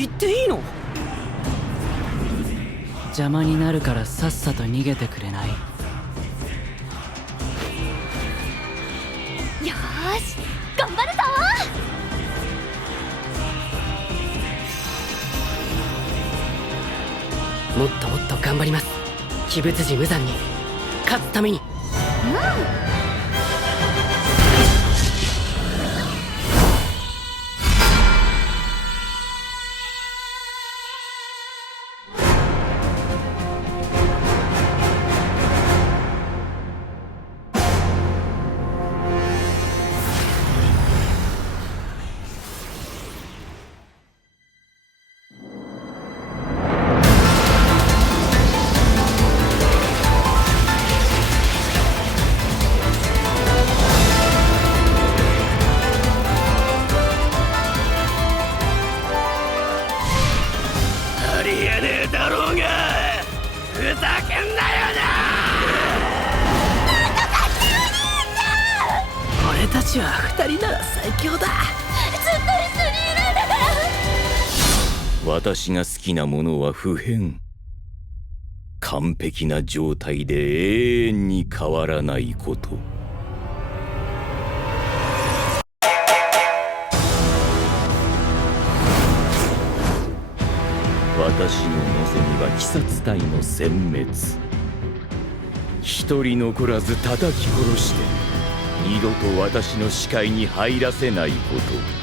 行っていいの？邪魔になるからさっさと逃げてくれない？よーし頑張るぞ。もっともっと頑張ります。鬼物児無惨に勝つために。ありえねえだろうが、ふざけんなよな。俺たちは二人なら最強だ。ずっと一緒にいるんだから。私が好きなものは不変。完璧な状態で永遠に変わらないこと。私の望みは鬼殺隊の殲滅。一人残らず叩き殺して二度と私の視界に入らせないこと。